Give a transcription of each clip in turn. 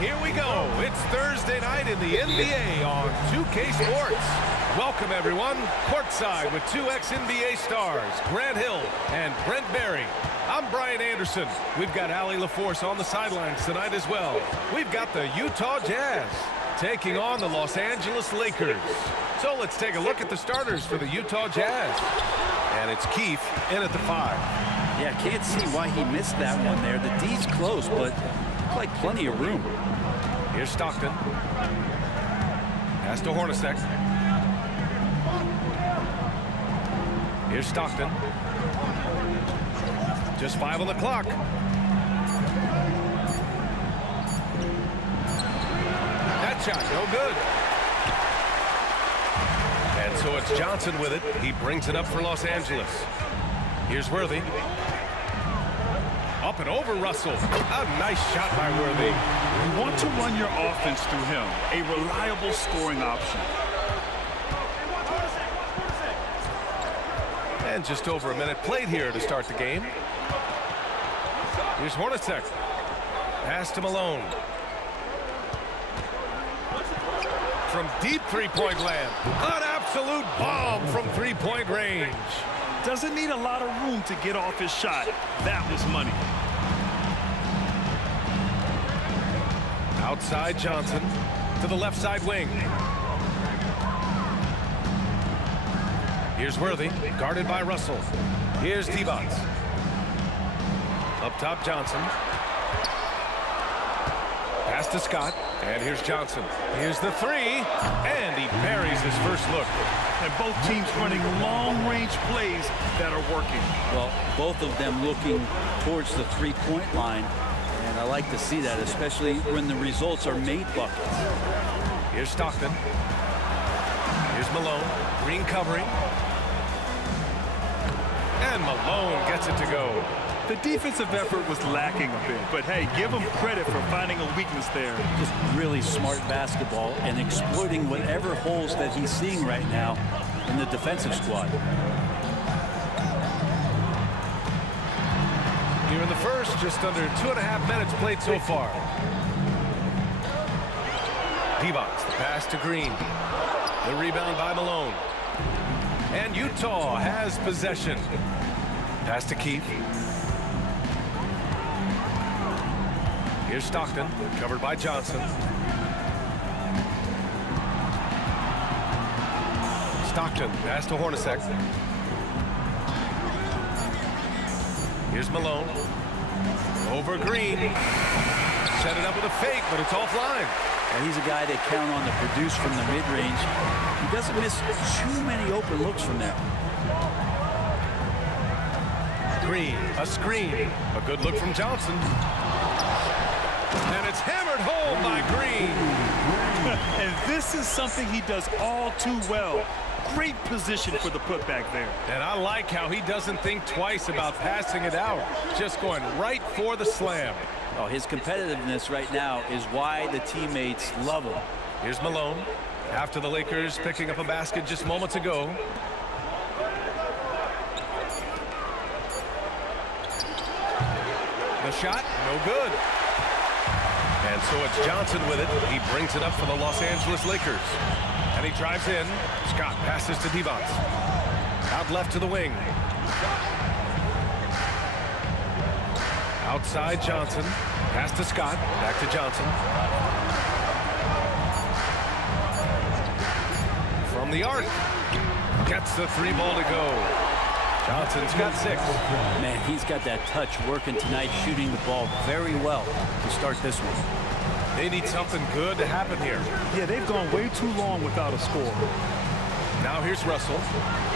here we go. It's Thursday night in the NBA on 2K Sports. Welcome, everyone. Courtside with two ex-NBA stars, Grant Hill and Brent Barry. I'm Brian Anderson. We've got Allie LaForce on the sidelines tonight as well. We've got the Utah Jazz taking on the Los Angeles Lakers. So let's take a look at the starters for the Utah Jazz. And it's Keith in at the 5. Yeah, can't see why he missed that one there. The D's close, but like plenty of room. Here's Stockton. Pass to Hornacek. Here's Stockton. Just 5 on the clock. That shot, no good. And so it's Johnson with it. He brings it up for Los Angeles. Here's Worthy. Up and over Russell. A nice shot by Worthy. You want to run your offense through him. A reliable scoring option. And just over a minute played here to start the game. Here's Hornacek. Pass to Malone. From deep three-point land. An absolute bomb from three-point range. Doesn't need a lot of room to get off his shot. That was money. Outside Johnson to the left side wing. Here's Worthy, guarded by Russell. Here's Divac. Up top Johnson. Pass to Scott, and here's Johnson. Here's the 3, and he buries his first look. And both teams running long-range plays that are working. Well, both of them looking towards the three-point line, and I like to see that, especially when the results are made buckets. Here's Stockton. Here's Malone. Green covering. And Malone gets it to go. The defensive effort was lacking a bit, but hey, give him credit for finding a weakness there. Just really smart basketball and exploiting whatever holes that he's seeing right now in the defensive squad. Here in the first, just under 2.5 minutes played so far. Divac, the pass to Green. The rebound by Malone. And Utah has possession. Pass to Keith. Here's Stockton, covered by Johnson. Stockton, pass to Hornacek. Here's Malone. Over Green. Set it up with a fake, but it's offline. And he's a guy they count on to produce from the mid-range. He doesn't miss too many open looks from there. Green, a screen. A good look from Johnson. And it's hammered home by Green. And this is something he does all too well. Great position for the putback there. And I like how he doesn't think twice about passing it out. Just going right for the slam. Oh, his competitiveness right now is why the teammates love him. Here's Malone. After the Lakers picking up a basket just moments ago. The shot, no good. And so it's Johnson with it. He brings it up for the Los Angeles Lakers. And he drives in. Scott passes to Divac. Out left to the wing. Outside Johnson. Pass to Scott. Back to Johnson. From the arc. Gets the 3 ball to go. Johnson's got 6. Man, he's got that touch working tonight, shooting the ball very well to start this one. They need something good to happen here. Yeah, they've gone way too long without a score. Now here's Russell.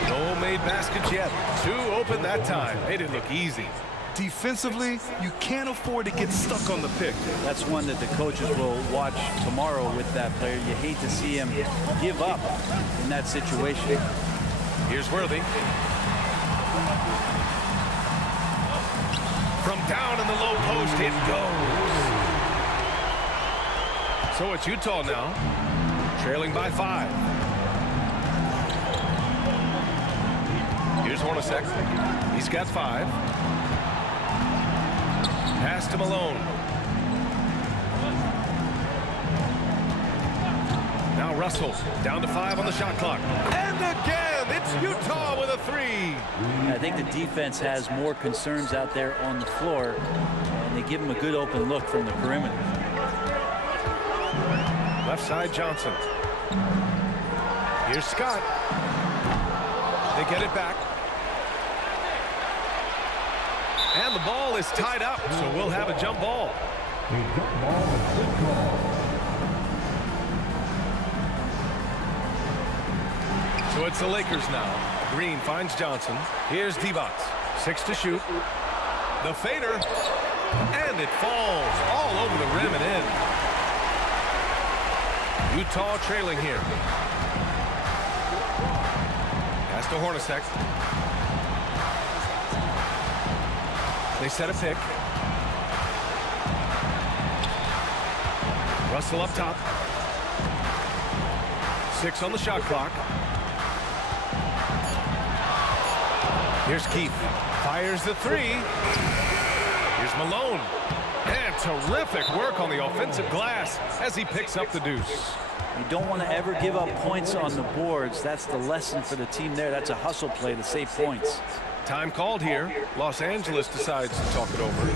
No made baskets yet. 2 open that time. Made it look easy. Defensively, you can't afford to get stuck on the pick. That's one that the coaches will watch tomorrow with that player. You hate to see him give up in that situation. Here's Worthy. From down in the low post, it goes. So it's Utah now, trailing by 5. Here's Hornacek. He's got 5. Pass to Malone. Now Russell, down to 5 on the shot clock. And again, it's Utah with a 3. I think the defense has more concerns out there on the floor, and they give him a good open look from the perimeter. Left side, Johnson. Here's Scott. They get it back. And the ball is tied up, so we'll have a jump ball. So it's the Lakers now. Green finds Johnson. Here's Divac. 6 to shoot. The fader. And it falls all over the rim and in. Utah trailing here. Pass to Hornacek. They set a pick. Russell up top. 6 on the shot clock. Here's Keith. Fires the 3. Here's Malone. And terrific work on the offensive glass as he picks up the deuce. You don't want to ever give up points on the boards. That's the lesson for the team there. That's a hustle play to save points. Time called here. Los Angeles decides to talk it over.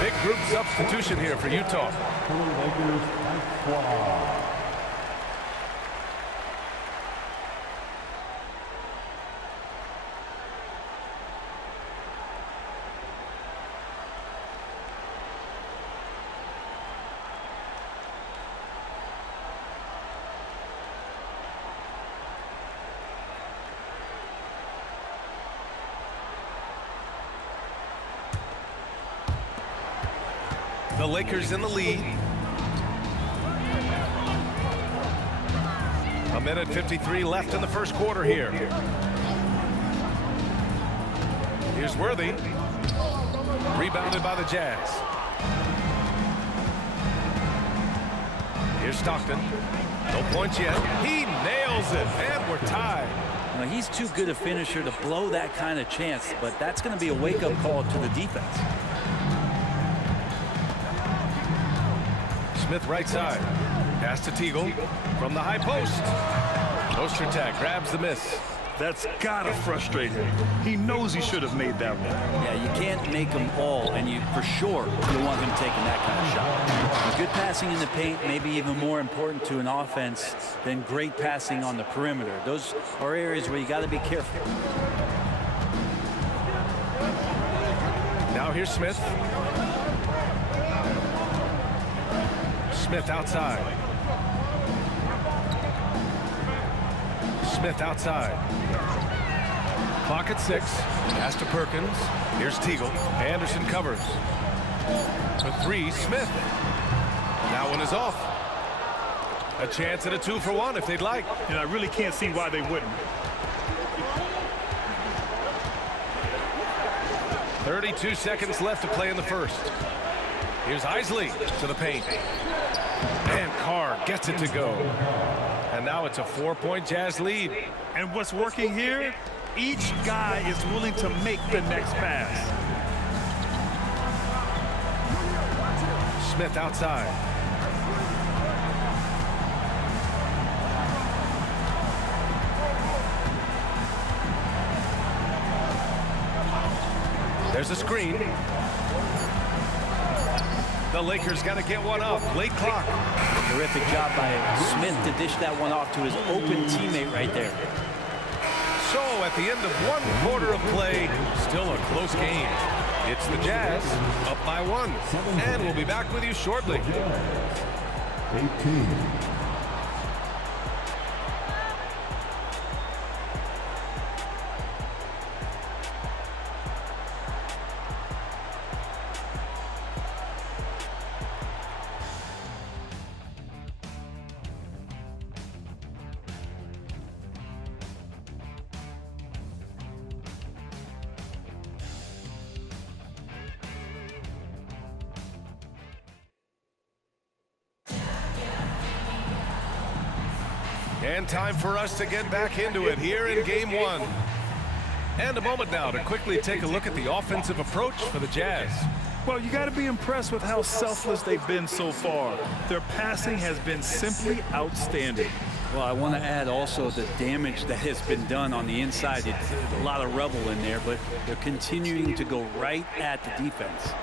Big group substitution here for Utah. The Lakers in the lead. A minute 53 left in the first quarter here. Here's Worthy. Rebounded by the Jazz. Here's Stockton. No points yet. He nails it, and we're tied. Now, he's too good a finisher to blow that kind of chance, but that's going to be a wake-up call to the defense. Smith right side. Pass to Teagle from the high post. Ostertag grabs the miss. That's gotta frustrate him. He knows he should have made that one. Yeah, you can't make them all, and you for sure you want him taking that kind of shot. Good passing in the paint, maybe even more important to an offense than great passing on the perimeter. Those are areas where you got to be careful. Now here's Smith. Smith outside. Smith outside. Clock at 6. Pass to Perkins. Here's Teagle. Anderson covers. For 3, Smith. That one is off. A chance at a 2-for-1 if they'd like. And I really can't see why they wouldn't. 32 seconds left to play in the first. Here's Isley to the paint. And Carr gets it to go. And now it's a 4-point Jazz lead. And what's working here? Each guy is willing to make the next pass. Smith outside. There's a screen. The Lakers got to get one up. Late clock. Terrific job by Smith to dish that one off to his open teammate right there. So at the end of one quarter of play, still a close game. It's the Jazz up by 1. And we'll be back with you shortly. 18. And time for us to get back into it here in Game 1. And a moment now to quickly take a look at the offensive approach for the Jazz. Well, you got to be impressed with how selfless they've been so far. Their passing has been simply outstanding. Well, I want to add also the damage that has been done on the inside. It's a lot of rubble in there, but they're continuing to go right at the defense.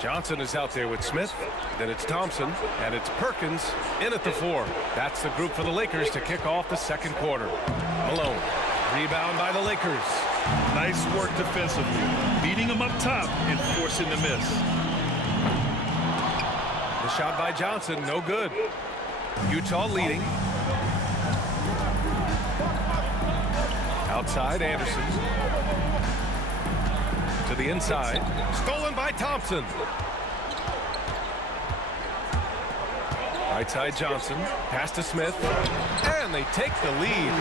Johnson is out there with Smith. Then it's Thompson, and it's Perkins in at the 4. That's the group for the Lakers to kick off the second quarter. Malone, rebound by the Lakers. Nice work defensively, beating them up top and forcing the miss. The shot by Johnson, no good. Utah leading. Outside, Anderson. To the inside. Stolen by Thompson. Right side, Johnson. Pass to Smith. And they take the lead.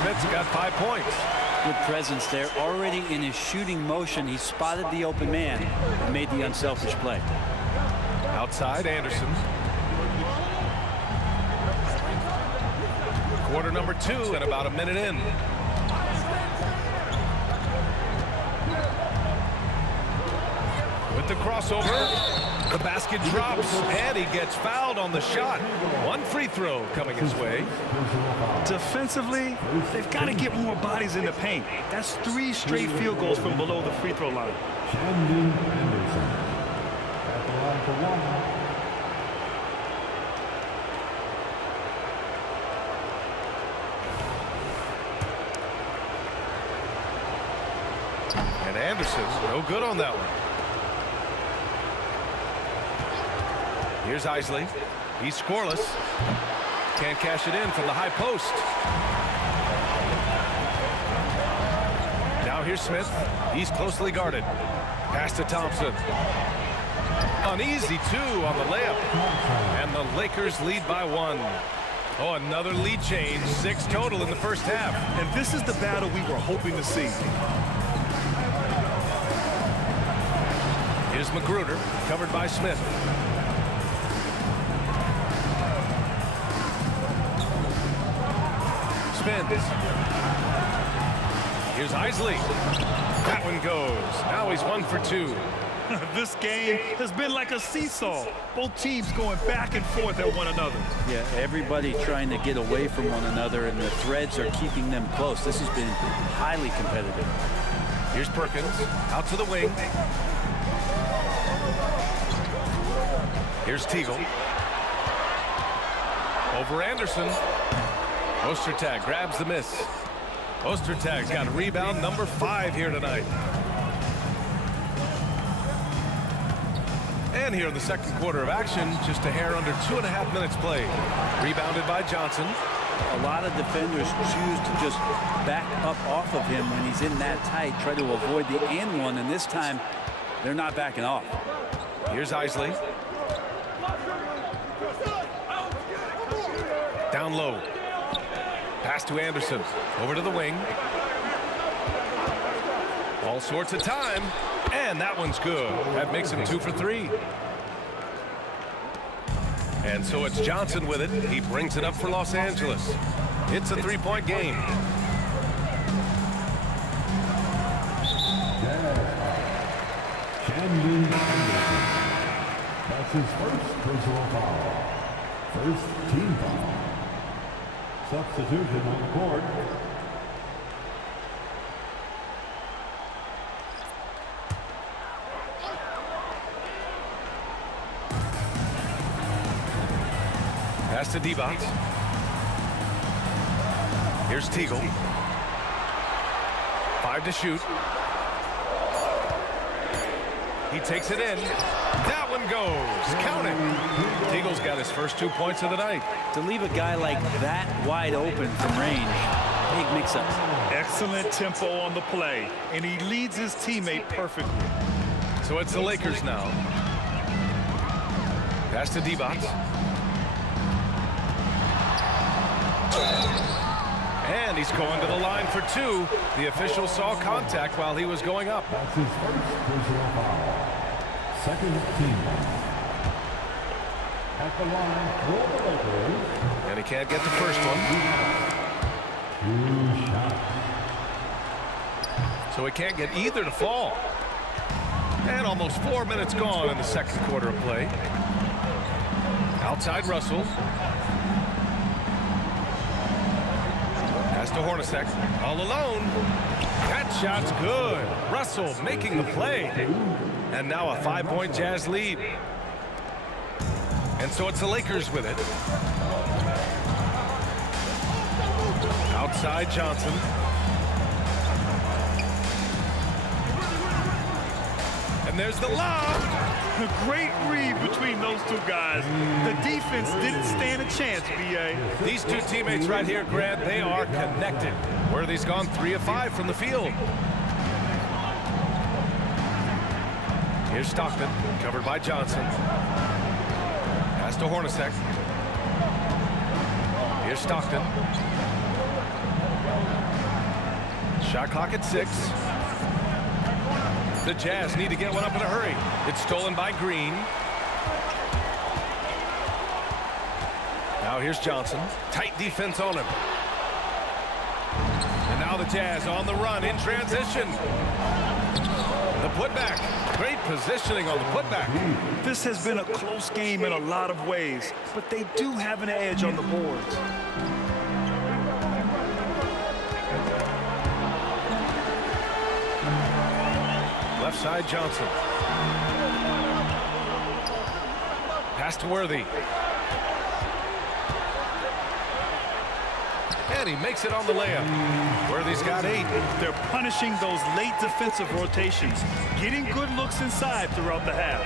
Smith's got 5 points. Good presence there. Already in his shooting motion, he spotted the open man and made the unselfish play. Outside, Anderson. Quarter number 2 and about a minute in. With the crossover, the basket drops, and he gets fouled on the shot. One free throw coming his way. Defensively, they've got to get more bodies in the paint. That's 3 straight field goals from below the free throw line. Shandon Anderson at the line for 1. And Anderson, no good on that one. Here's Isley. He's scoreless. Can't cash it in from the high post. Now here's Smith. He's closely guarded. Pass to Thompson. An easy 2 on the layup. And the Lakers lead by 1. Oh, another lead change. 6 total in the first half. And this is the battle we were hoping to see. Here's Magruder, covered by Smith. Spins. Here's Isley. That one goes. Now he's 1 for 2. This game has been like a seesaw. Both teams going back and forth at one another. Yeah, everybody trying to get away from one another, and the threads are keeping them close. This has been highly competitive. Here's Perkins, out to the wing. Here's Teagle. Over Anderson. Ostertag grabs the miss. Ostertag's got a rebound number 5 here tonight. And here in the second quarter of action, just a hair under 2.5 minutes played. Rebounded by Johnson. A lot of defenders choose to just back up off of him when he's in that tight, try to avoid the and one, and this time they're not backing off. Here's Isley. Down low. Pass to Anderson. Over to the wing. All sorts of time. And that one's good. That makes him 2 for 3. And so it's Johnson with it. He brings it up for Los Angeles. It's a 3-point game. Shandon Anderson. That's his first personal foul. First team foul. Substitution on the court. Pass to Divac. Here's Teagle. 5 to shoot. He takes it in. That one goes. Count it. Teagle's got his first 2 points of the night. To leave a guy like that wide open from range, big mix-up. Excellent tempo on the play, and he leads his teammate perfectly. So it's the Lakers now. Pass to Divac. And he's going to the line for 2. The official saw contact while he was going up. That's his first personal foul. Second team foul. At the line for the Lakers. And he can't get the first one. 2 shots. So he can't get either to fall. And almost 4 minutes gone in the second quarter of play. Outside Russell. Pass to Hornacek. All alone. That shot's good. Russell making the play. And now a 5-point Jazz lead. And so it's the Lakers with it. Outside Johnson. And there's the lob. A great read between those two guys. The defense didn't stand a chance, B.A. These two teammates right here, Grant, they are connected. Worthy's gone 3 of 5 from the field. Here's Stockton, covered by Johnson. Pass to Hornacek. Here's Stockton. Shot clock at 6. The Jazz need to get one up in a hurry. It's stolen by Green. Now here's Johnson. Tight defense on him. And now the Jazz on the run in transition. The putback. Great positioning on the putback. This has been a close game in a lot of ways, but they do have an edge on the boards. Left side, Johnson. Pass to Worthy. And he makes it on the layup. Worthy's got 8. They're punishing those late defensive rotations, getting good looks inside throughout the half.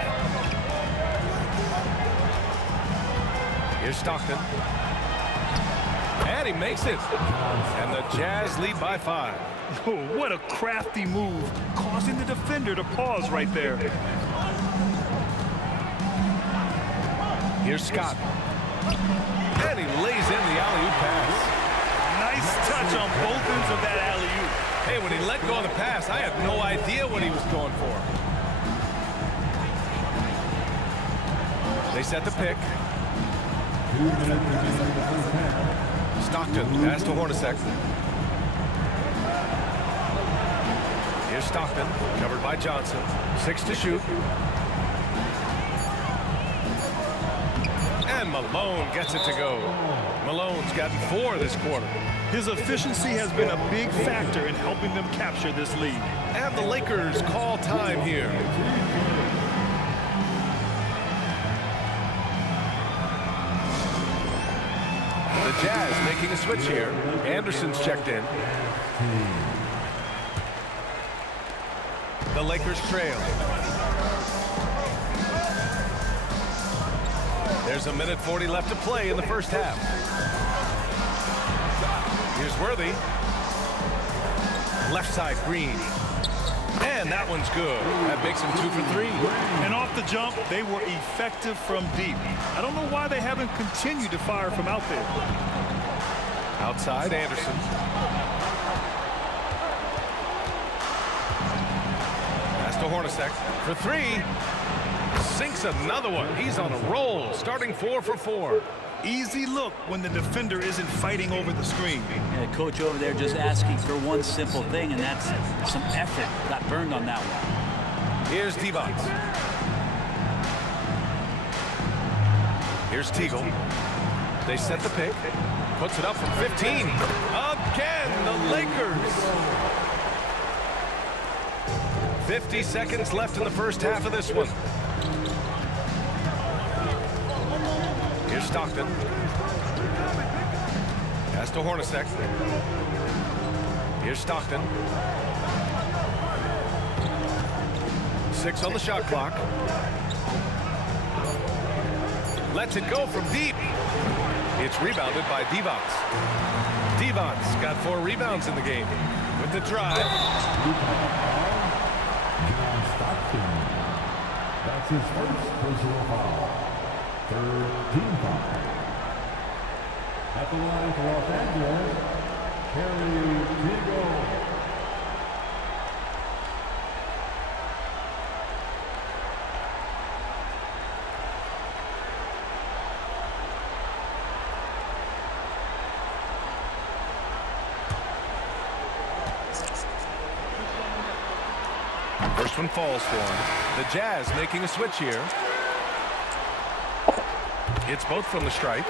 Here's Stockton. And he makes it. And the Jazz lead by 5. Oh, what a crafty move, causing the defender to pause right there. Here's Scott. And he lays in the alley-oop pass. Nice touch on both ends of that alley-oop. Hey, when he let go of the pass, I had no idea what he was going for. They set the pick. 2 minutes remaining in the first half. Stockton, pass to Hornacek. Here's Stockton, covered by Johnson. 6 to shoot. And Malone gets it to go. Malone's gotten 4 this quarter. His efficiency has been a big factor in helping them capture this lead. And the Lakers call time here. The Jazz making a switch here. Anderson's checked in. The Lakers trail. There's 1:40 left to play in the first half. Here's Worthy. Left side, Green. And that one's good. That makes him 2 for 3. And off the jump, they were effective from deep. I don't know why they haven't continued to fire from out there. Outside, Anderson. Pass to Hornacek for 3. Sinks another one. He's on a roll, starting 4 for 4. Easy look when the defender isn't fighting over the screen. Yeah, coach over there just asking for one simple thing, and that's some effort. Got burned on that one. Here's Divac. Here's Teagle. They set the pick. Puts it up from 15. Again, the Lakers. 50 seconds left in the first half of this one. Here's Stockton. Pass to Hornacek. Here's Stockton. 6 on the shot clock. Lets it go from deep. It's rebounded by Devons. Devons got 4 rebounds in the game. With the drive. John Stockton. That's his first personal foul. Third team foul. At the line for Los Angeles, Kerry Vigo. First one falls for him. The Jazz making a switch here. It's both from the stripe.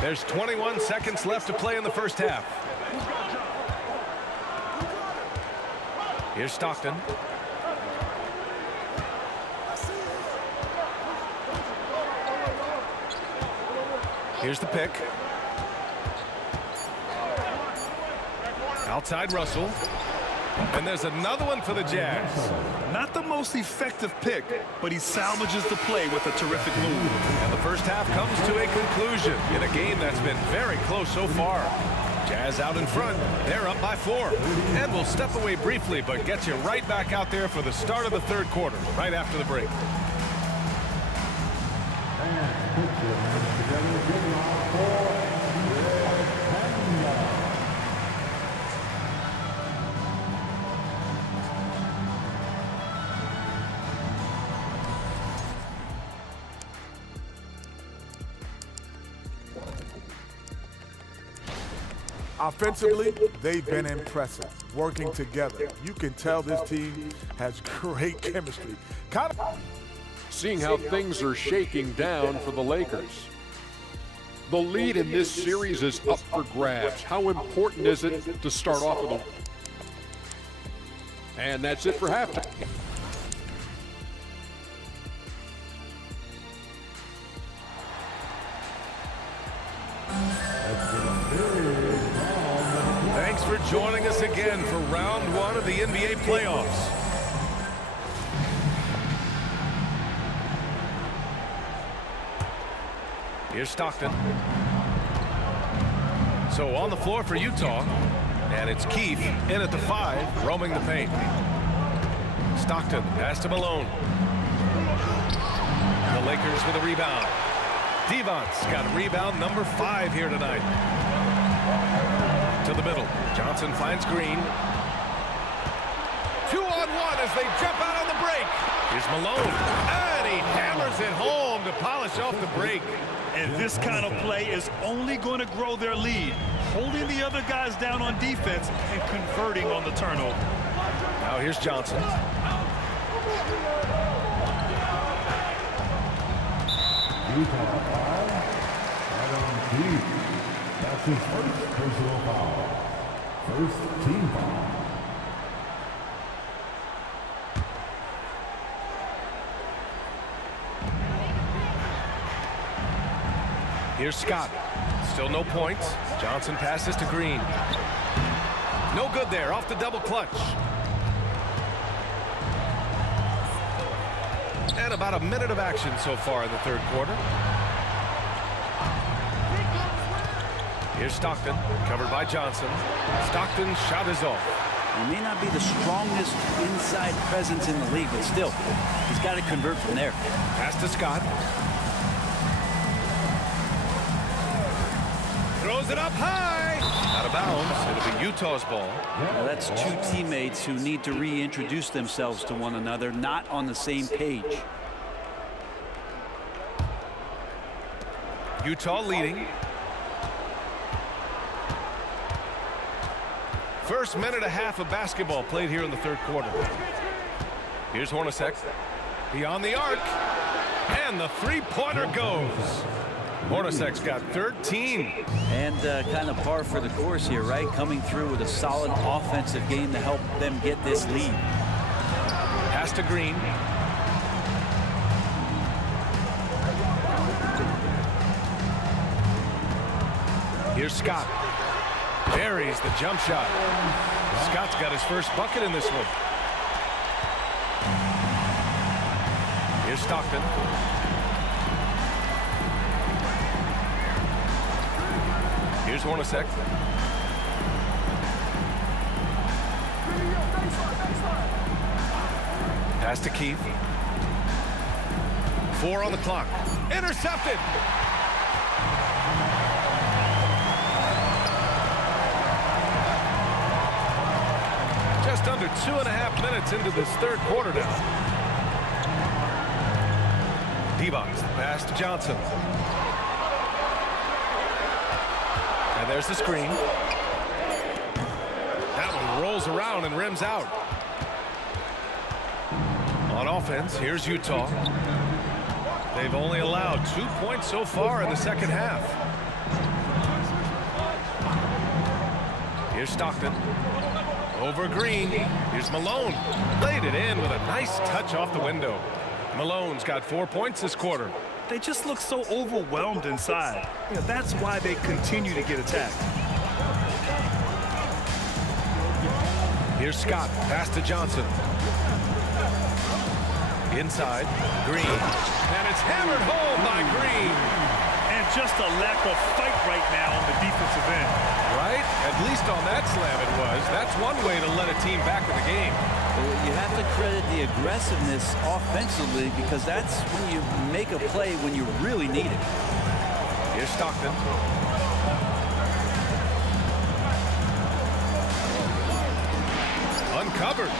There's 21 seconds left to play in the first half. Here's Stockton. Here's the pick. Outside Russell. And there's another one for the Jazz. Not the most effective pick, but he salvages the play with a terrific move. And the first half comes to a conclusion in a game that's been very close so far. Jazz out in front. They're up by 4. And we'll step away briefly, but get you right back out there for the start of the third quarter, right after the break. Offensively, they've been impressive, working together. You can tell this team has great chemistry. Seeing how things are shaking down for the Lakers. The lead in this series is up for grabs. How important is it to start off with a... And that's it for halftime. Thanks for joining us again for round 1 of the NBA playoffs. Here's Stockton. So on the floor for Utah, and it's Keith in at the 5, roaming the paint. Stockton pass to Malone. The Lakers with a rebound. Devons got rebound number 5 here tonight. To the middle. Johnson finds Green. 2-on-1 as they jump out on the break. Here's Malone. And he hammers it home to polish off the break. And this kind of play is only going to grow their lead, holding the other guys down on defense and converting on the turnover. Now here's Johnson. Utah foul. Adam Keith. That's his first personal foul. First team foul. Here's Scott. Still no points. Johnson passes to Green. No good there. Off the double clutch. And about a minute of action so far in the third quarter. Here's Stockton, covered by Johnson. Stockton's shot is off. He may not be the strongest inside presence in the league, but still, he's got to convert from there. Pass to Scott. Throws it up high. Out of bounds. It'll be Utah's ball. Now that's 2 teammates who need to reintroduce themselves to one another, not on the same page. Utah leading. First minute and a half of basketball played here in the third quarter. Here's Hornacek. Beyond the arc. And the three-pointer goes. Hornacek's got 13. And kind of par for the course here, right? Coming through with a solid offensive game to help them get this lead. Pass to Green. Here's Scott. Buries the jump shot. Scott's got his first bucket in this one. Here's Stockton. Here's Hornacek. Pass to Keith. 4 on the clock. Intercepted. Just under 2.5 minutes into this third quarter now. Divac, pass to Johnson. And there's the screen. That one rolls around and rims out. On offense, here's Utah. They've only allowed 2 points so far in the second half. Here's Stockton. Over Green. Here's Malone. Laid it in with a nice touch off the window. Malone's got 4 points this quarter. They just look so overwhelmed inside. That's why they continue to get attacked. Here's Scott. Pass to Johnson. Inside. Green. And it's hammered home by Green. And just a lack of fight right now on the defensive end. Right? At least on that slam it was. That's one way to let a team back in the game. You have to credit the aggressiveness offensively because that's when you make a play when you really need it. Here's Stockton. Uncovered.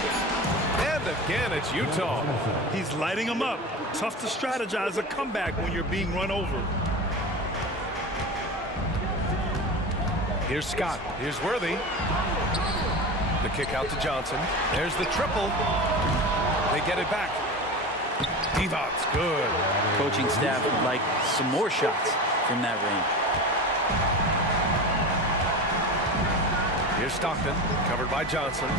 And again, it's Utah. He's lighting them up. Tough to strategize a comeback when you're being run over. Here's Scott. Here's Worthy. The kick out to Johnson. There's the triple. They get it back. Divac's good. Coaching staff would like some more shots from that range. Here's Stockton. Covered by Johnson.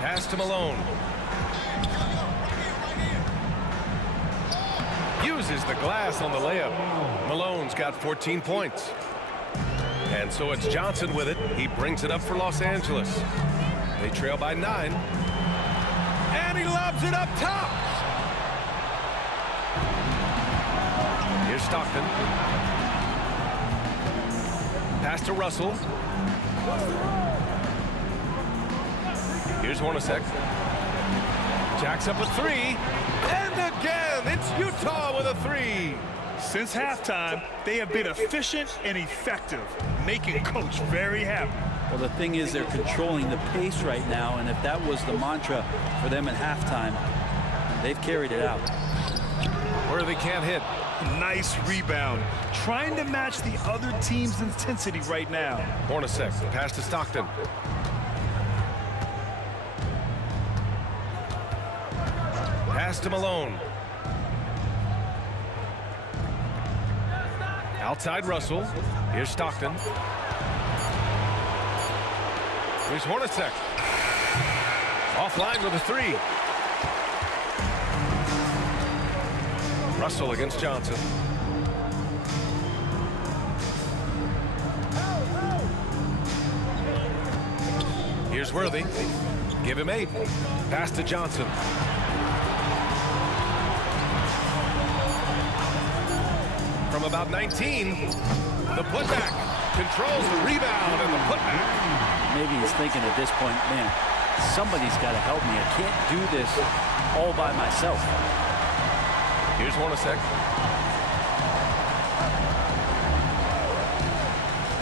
Pass to Malone. Uses the glass on the layup. Malone's got 14 points. And so it's Johnson with it. He brings it up for Los Angeles. They trail by 9. And he lobs it up top. Here's Stockton. Pass to Russell. Here's Hornacek. Jacks up a 3. And again, it's Utah with a 3. Since halftime, they have been efficient and effective, making Coach very happy. Well, the thing is they're controlling the pace right now, and if that was the mantra for them at halftime, they've carried it out. Where they can't hit. Nice rebound. Trying to match the other team's intensity right now. Hornacek, pass to Stockton. Pass to Malone. Outside Russell. Here's Stockton. Here's Hornacek. Offline with a 3. Russell against Johnson. Here's Worthy. Give him 8. Pass to Johnson. From about 19, the putback controls the rebound and the putback. Maybe he's thinking at this point, man, somebody's got to help me. I can't do this all by myself. Here's Hornacek.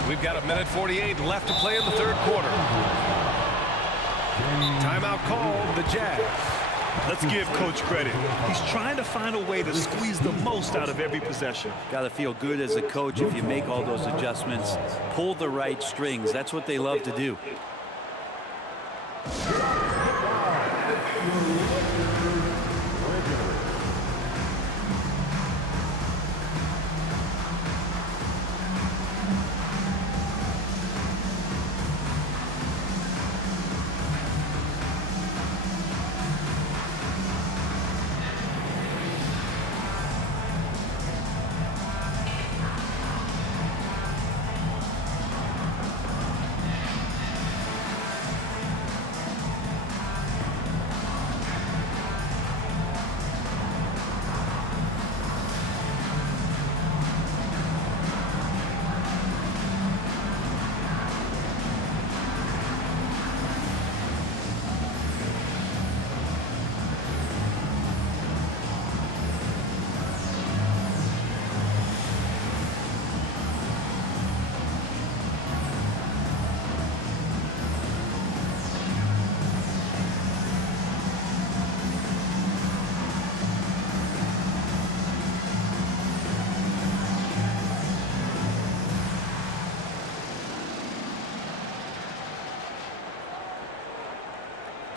We've got 1:48 left to play in the third quarter. Timeout called the Jazz. Let's give Coach credit. He's trying to find a way to squeeze the most out of every possession. Got to feel good as a coach if you make all those adjustments. Pull the right strings. That's what they love to do.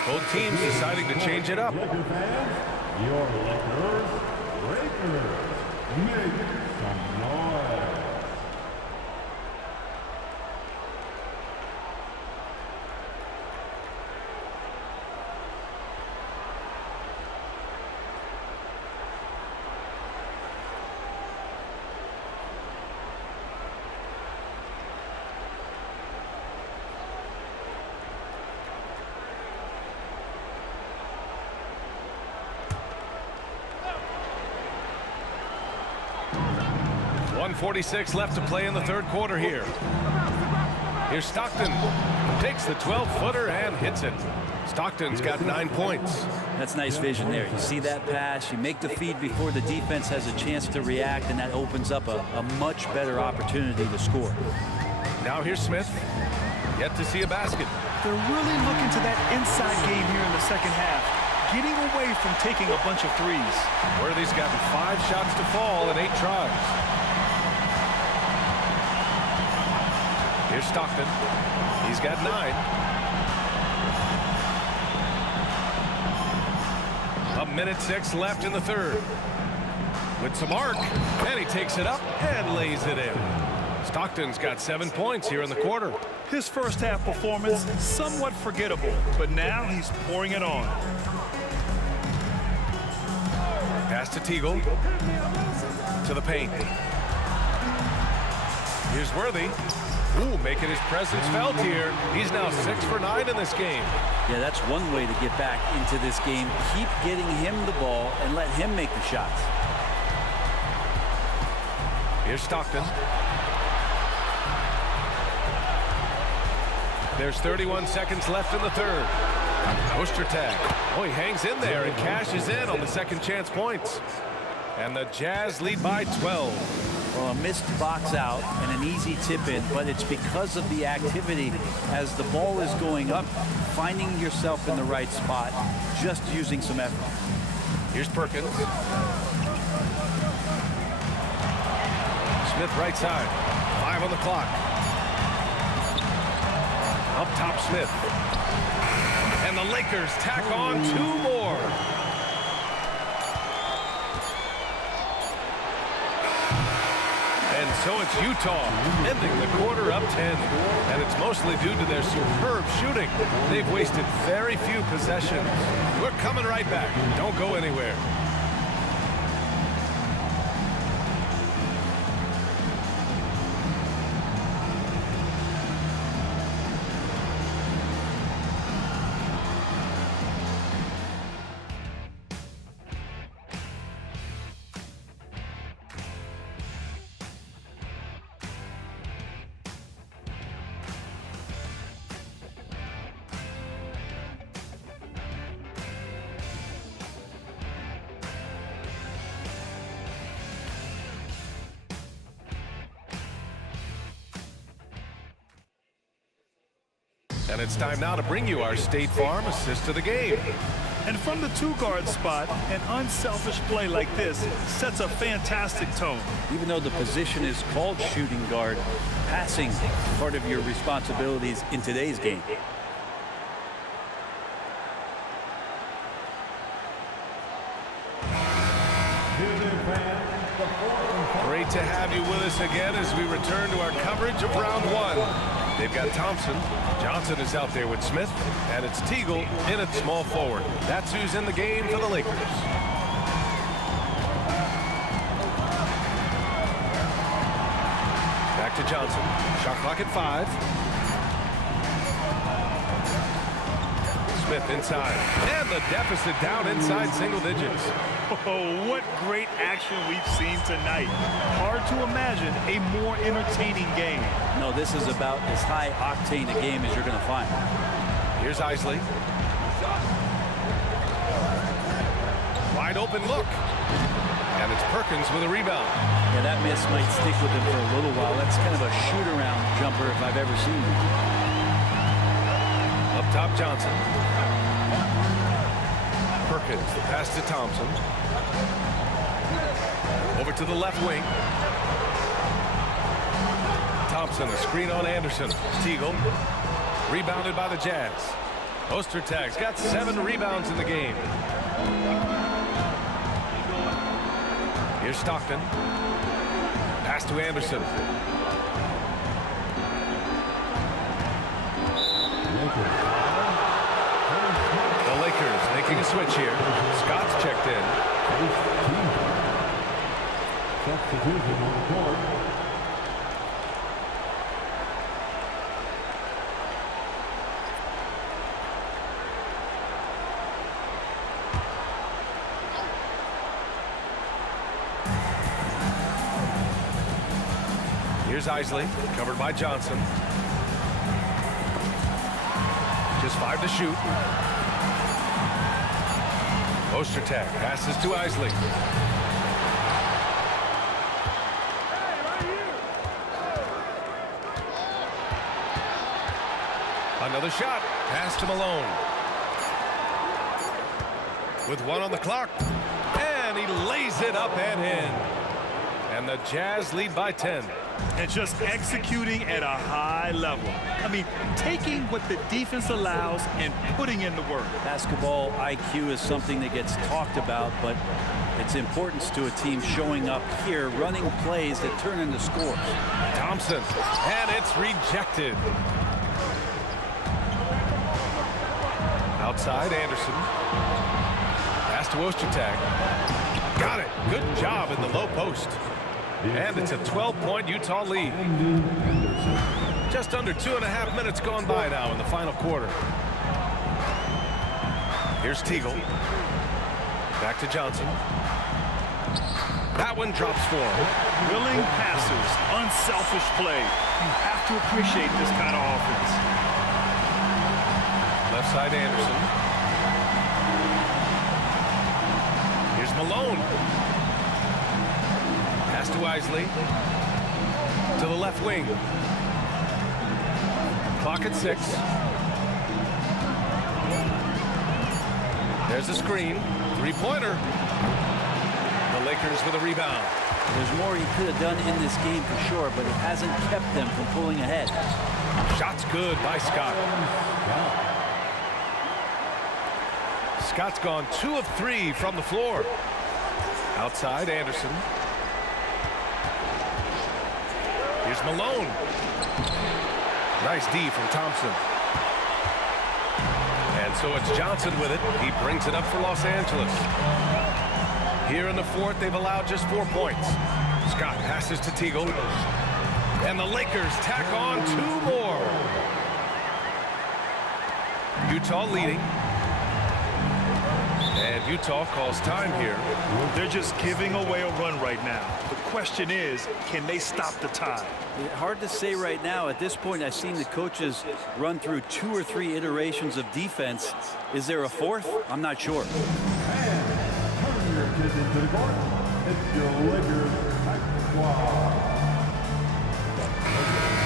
Both teams deciding to change it up. Laker fans, your Lakers, make some noise. .146 left to play in the third quarter here. Here's Stockton. Takes the 12-footer and hits it. Stockton's got 9 points. That's nice vision there. You see that pass, you make the feed before the defense has a chance to react, and that opens up a much better opportunity to score. Now here's Smith. Yet to see a basket. They're really looking to that inside game here in the second half, getting away from taking a bunch of threes. Worthy's gotten 5 shots to fall in 8 tries. Here's Stockton. He's got 9. A minute 6 left in the third. With some arc, and he takes it up and lays it in. Stockton's got 7 points here in the quarter. His first half performance, somewhat forgettable, but now he's pouring it on. Pass to Teagle. To the paint. Here's Worthy. Ooh, making his presence felt here. He's now 6 for 9 in this game. Yeah, that's one way to get back into this game. Keep getting him the ball and let him make the shots. Here's Stockton. There's 31 seconds left in the third. Ostertag. Oh, he hangs in there and cashes in on the second chance points. And the Jazz lead by 12. Well, a missed box out and an easy tip in, but it's because of the activity as the ball is going up, finding yourself in the right spot, just using some effort. Here's Perkins. Smith right side. 5 on the clock. Up top Smith. And the Lakers tack on 2 more. And so it's Utah ending the quarter up 10. And it's mostly due to their superb shooting. They've wasted very few possessions. We're coming right back. Don't go anywhere. And it's time now to bring you our State Farm assist of the game. And from the 2-guard spot, an unselfish play like this sets a fantastic tone. Even though the position is called shooting guard, passing is part of your responsibilities in today's game. Great to have you with us again as we return to our coverage of round 1. They've got Thompson. Johnson is out there with Smith, and it's Teagle in at small forward. That's who's in the game for the Lakers. Back to Johnson. Shot clock at 5. Smith inside. And the deficit down inside single digits. Oh, what great action we've seen tonight. Hard to imagine a more entertaining game. No, this is about as high octane a game as you're going to find. Here's Isley. Wide open look. And it's Perkins with a rebound. Yeah, that miss might stick with him for a little while. That's kind of a shoot-around jumper if I've ever seen it. Up top, Johnson. Perkins, the pass to Thompson. Over to the left wing. Thompson, a screen on Anderson. Teagle, rebounded by the Jazz. Ostertag's got 7 rebounds in the game. Here's Stockton. Pass to Anderson. The Lakers making a switch here. Scott's checked in. Substitution on the court. Here's Isley, covered by Johnson. Just 5 to shoot. Ostertag passes to Isley. Another shot. Pass to Malone. With 1 on the clock. And he lays it up and in. And the Jazz lead by 10. And just executing at a high level. I mean, taking what the defense allows and putting in the work. Basketball IQ is something that gets talked about, but its importance to a team showing up here, running plays that turn into scores. Thompson, and it's rejected. Outside, Anderson. Pass to Ostertag. Got it. Good job in the low post. And it's a 12-point Utah lead. Just under 2.5 minutes gone by now in the final quarter. Here's Teagle. Back to Johnson. That one drops for him. Willing passes, unselfish play. You have to appreciate this kind of offense. Left side, Anderson. Here's Malone. Pass to Isley. To the left wing. Clock at 6. There's a screen. 3-pointer. The Lakers with a rebound. There's more he could have done in this game for sure, but it hasn't kept them from pulling ahead. Shot's good by Scott. Scott's gone 2 of 3 from the floor. Outside, Anderson. Here's Malone. Nice D from Thompson. And so it's Johnson with it. He brings it up for Los Angeles. Here in the fourth, they've allowed just 4 points. Scott passes to Teagle. And the Lakers tack on 2 more. Utah leading. And Utah calls time here. They're just giving away a run right now. The question is, can they stop the tide? Hard to say right now. At this point, I've seen the coaches run through 2 or 3 iterations of defense. Is there a 4th? I'm not sure. And turn your attention to the court. It's your Lakers practice squad.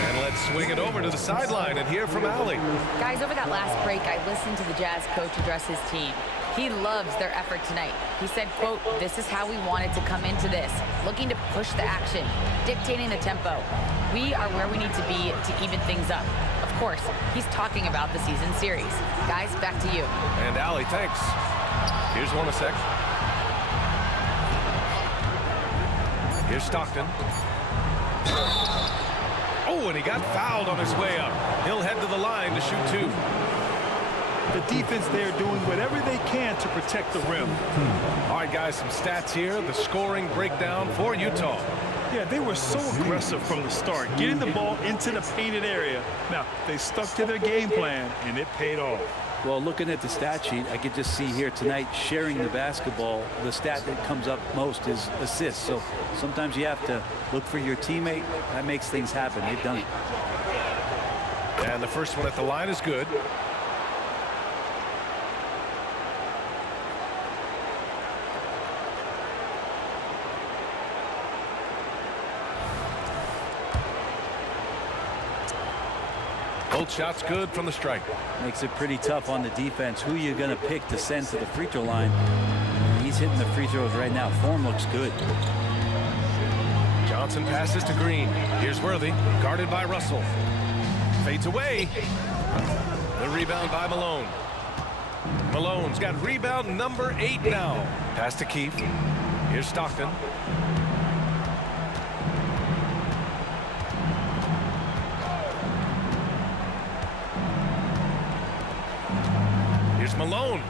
And let's swing it over to the sideline and hear from Allie. Guys, over that last break, I listened to the Jazz coach address his team. He loves their effort tonight. He said, quote, "This is how we wanted to come into this, looking to push the action, dictating the tempo. We are where we need to be to even things up." Of course, he's talking about the season series. Guys, back to you. And Allie, thanks. Here's Hornacek. Here's Stockton. Oh, and he got fouled on his way up. He'll head to the line to shoot 2. The defense there doing whatever they can to protect the rim. All right, guys, some stats here. The scoring breakdown for Utah. Yeah, they were so aggressive from the start, getting the ball into the painted area. Now, they stuck to their game plan, and it paid off. Well, looking at the stat sheet, I could just see here tonight sharing the basketball. The stat that comes up most is assists. So sometimes you have to look for your teammate. That makes things happen. They've done it. And the first one at the line is good. Both shots good from the stripe. Makes it pretty tough on the defense. Who you going to pick to send to the free throw line? He's hitting the free throws right now. Form looks good. Johnson passes to Green. Here's Worthy, guarded by Russell. Fades away. The rebound by Malone. Malone's got rebound number 8 now. Pass to Keefe. Here's Stockton. Here's Malone.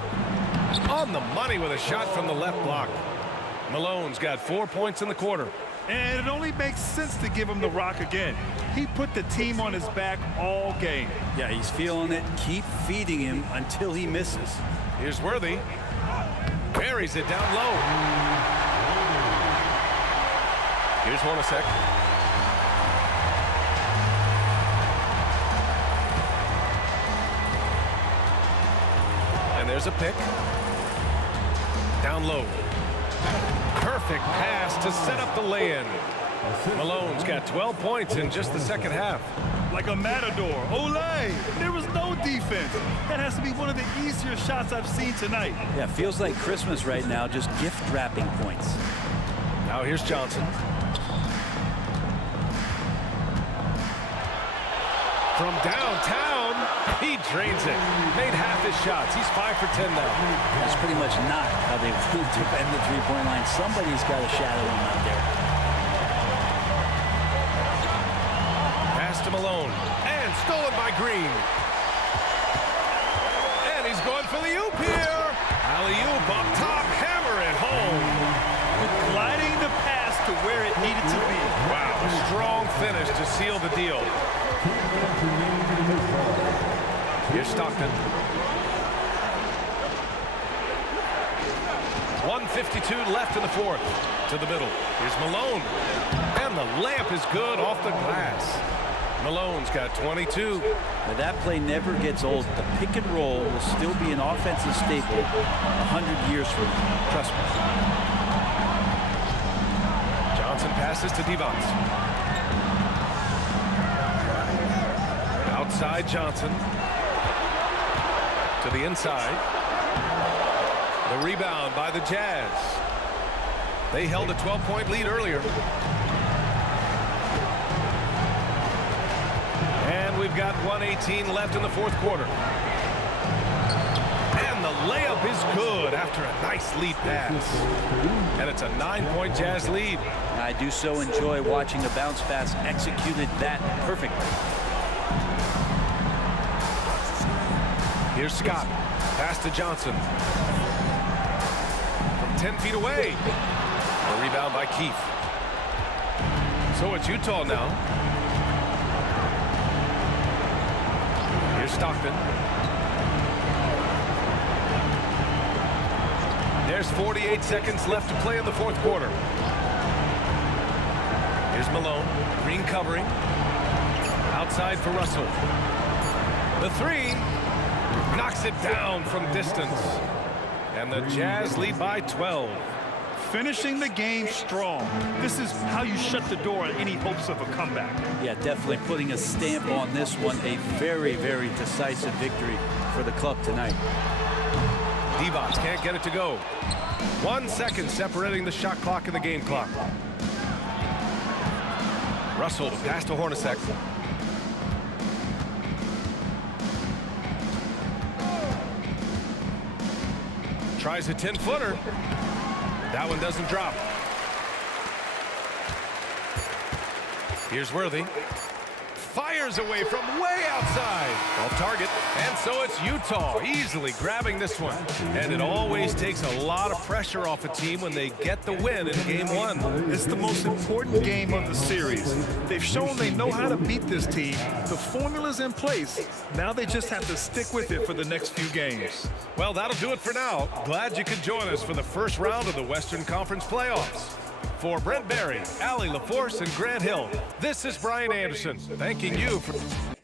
On the money with a shot from the left block. Malone's got 4 points in the quarter. And it only makes sense to give him the rock again. He put the team on his back all game. Yeah, he's feeling it. Keep feeding him until he misses. Here's Worthy. Buries it down low. Here's Hornacek. And there's a pick. Down low. Perfect pass to set up the lay-in. Malone's got 12 points in just the second half. Like a matador. Olay! There was no defense. That has to be one of the easier shots I've seen tonight. Yeah, feels like Christmas right now, just gift wrapping points. Now here's Johnson. From downtown, he drains it. Made half his shots. He's 5 for 10 now. That's pretty much not how they would defend the three-point line. Somebody's got to shadow him out there. Pass to Malone. And stolen by Green. And he's going for the oop here. Alley-oop up top. Hammer it home. Gliding the pass to where it needed to be. Wow, a strong finish to seal the deal. Here's Stockton. 1:52 left in the fourth. To the middle. Here's Malone. And the layup is good off the glass. Malone's got 22. Now that play never gets old. The pick and roll will still be an offensive staple 100 years from now. Trust me. Johnson passes to Devons. Outside Johnson. To the inside. The rebound by the Jazz. They held a 12-point lead earlier. And we've got 1:18 left in the fourth quarter. And the layup is good after a nice lead pass. And it's a 9-point Jazz lead. I do so enjoy watching a bounce pass executed that perfectly. Here's Scott. Pass to Johnson. From 10 feet away. A rebound by Keefe. So it's Utah now. Here's Stockton. There's 48 seconds left to play in the fourth quarter. Here's Malone. Green covering. Outside for Russell. The three. Knocks it down from distance. And the Jazz lead by 12. Finishing the game strong. This is how you shut the door on any hopes of a comeback. Yeah, definitely putting a stamp on this one. A very, very decisive victory for the club tonight. Devons can't get it to go. 1 second separating the shot clock and the game clock. Russell to pass to Hornacek. Tries a 10-footer. That one doesn't drop. Here's Worthy. Fires away from way outside. Off target. And so it's Utah easily grabbing this one. And it always takes a lot of pressure off a team when they get the win in game one. It's the most important game of the series. They've shown they know how to beat this team. The formula's in place. Now they just have to stick with it for the next few games. Well, that'll do it for now. Glad you could join us for the first round of the Western Conference playoffs. For Brent Barry, Allie LaForce, and Grant Hill, this is Brian Anderson, thanking you for...